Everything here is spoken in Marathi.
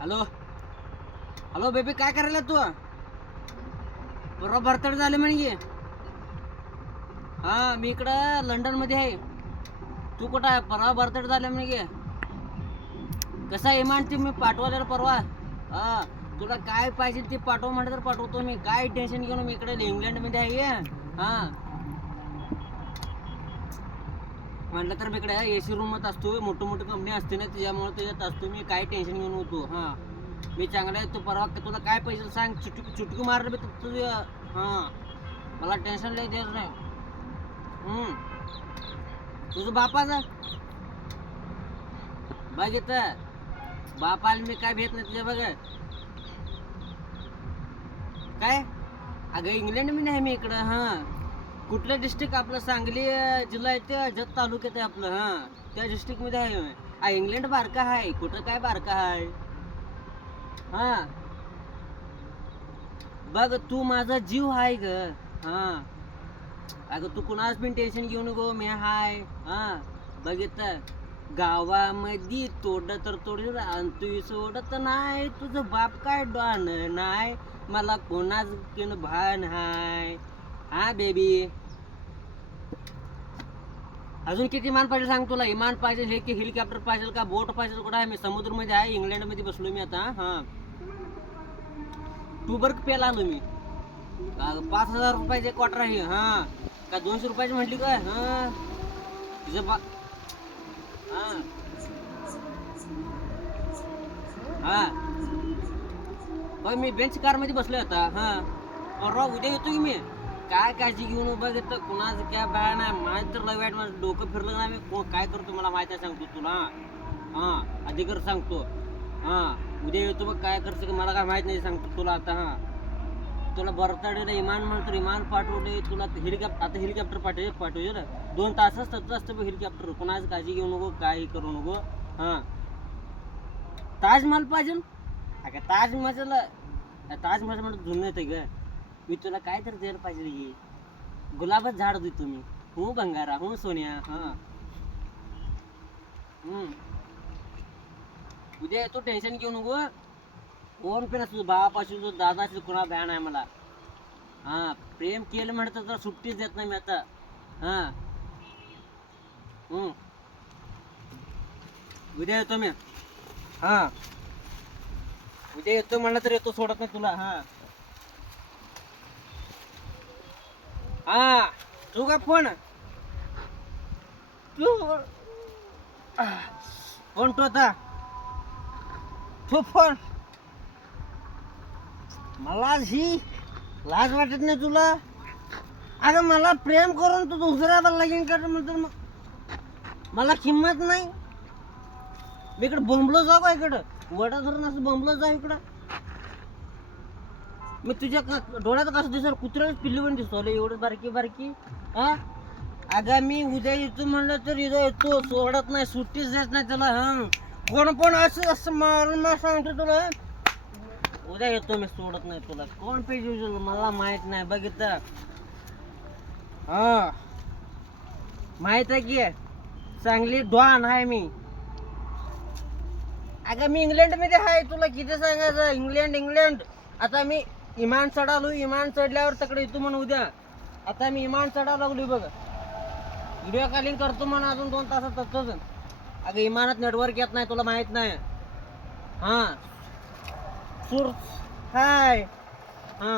हॅलो हॅलो बेबी, काय करायला तू? परवा बर्थडे झाले म्हणजे. हा, मी इकडं लंडन मध्ये आहे. तू कुठं आहे? परवा बर्थडे झाले म्हणजे कसा इमान ते मी पाठवायला परवा. हा, तुला काय पाहिजे ते पाठव म्हणलं तर पाठवतो मी. काय टेन्शन घेऊन, मी इकडे इंग्लंड मध्ये आहे. हा, म्हणलं तर मी इकडे एसी रूम मध्ये असतो. मोठं मोठी कंपनी असते ना, त्याच्यामुळे त्याच्यात असतो मी. काय टेन्शन घेऊन होतो. हा, मी चांगला आहे. तू परवा तुला काय पाहिजे सांग. चुटकी मारलं मी तुझं. हा, मला टेन्शन लय द्यायचं नाही. तुझं बापाचं बघ इथं. बापाला मी काय भेट नाही तुझ्या बघ. काय अगं, इंग्लंड मध्ये आहे मी इकडं. हा, कुठलं डिस्ट्रिक्ट? आपलं सांगली जिल्हा आहे, ते जत तालुक्यात आहे आपलं. हा, त्या डिस्ट्रिक्ट मध्ये आहे. इंग्लंड बारका आहे कुठं? काय बारका आहे? हा, बघ तू माझा जीव आहे ग. हा, अगं तू कुणाच पण टेन्शन घेऊ नको, मी हाय. हा, बघितलं गावामध्ये तोड तर तोड, तू सोडत नाही. तुझं बाप काय डॉन नाही, मला कोणाच किन भान हाय. हा बेबी, अजून किती इमान पाहिजे सांग तुला? इमान पाहिजे हे की हेलिकॉप्टर पाहिजे का बोट पाहिजे? कुठं आहे? मी समुद्र मध्ये आहे, इंग्लंड मध्ये बसलो मी आता. हा, टूबर्ग पेला आलो मी. 5,000 रुपयाचे क्वार्टर आहे. हा, का 200 रुपयाची म्हटली काय? हा, तुझं बा. हा हा, बघ मी बेंच कार मध्ये बसलोय आता. हा, परवा उद्या येतो की मी. काय काळजी घेऊन बघ, इथं कुणाचं काय बाळ नाही. माझं तर लय वाईट, माझं डोकं फिरलं नाही. मी काय करतो मला माहिती आहे, सांगतो तुला. हा, अधिकार सांगतो. हा, उद्या येतो बघ. काय करतो मला काय माहित नाही, सांगतो तुला आता. हा, तुला बर्थडेला इमान म्हणतो, इमान पाठवले तुला. हेलिकॉप्टर आता हेलिकॉप्टर पाठवले ना. 2 तासच तसं असतं बघ हेलिकॉप्टर. कोणाच काळजी घेऊ नको, काही करू नको. हा, ताजमहल पाहिजे. अगं ताजमहल, ताजमहल म्हणून जुनं येते ग. मी तुला काय तर द्यायला पाहिजे की. गुलाबच झाड देतो मी. हो बंगारा, हो सोन्या. हा, उद्या येतो, टेन्शन घेऊ नको. कोण पण असतो, बाप असू दादा असू, कुणा भ्यान आहे मला. हा, प्रेम केलं म्हणतं तर सुट्टीच देत नाही मी आता. हा, उद्या येतो मी. हा, उद्या येतो म्हणलं तर येतो, सोडत नाही तुला. हा हा, तू का फोन तू फोन तो आता तू फोन. मला ही लाज वाटत नाही तुला? अगं मला प्रेम करून तू दुसऱ्याला लगीन कर म्हणतो, मला किंमत नाही. मी इकडे बोंबलो जाऊ का? इकडं वडा धरून असं बोंबलो जाऊ इकडं. मी तुझ्या डोळ्यात कसं दिसणार? कुत्र्याच पिल्ली पण दिसतो एवढं बारकी बारकी. हा, अगं मी उद्या येतो म्हणलं तर उद्या येतो, सोडत नाही, सुट्टीच देत नाही त्याला. हा, कोण पण असं असं मारून सांगतो तुला. उद्या येतो मी, सोडत नाही तुला. कोण पाहिजे मला माहित नाही, बघितलं. हा, माहित आहे की चांगली डॉन आहे मी. अगं मी इंग्लंड मध्ये आहे, तुला किती सांगायचं? England England. आता मी इमान चढालो, इमान चढल्यावर तकडे येतो म्हणून उद्या. आता मी इमान चढा लागलोय बघ. व्हिडिओ कॉलिंग करतो म्हणून अजून 2 तासात तसंच. अगं इमानात नेटवर्क येत नाही, तुला माहित नाही. हा, सुर हाय. हा,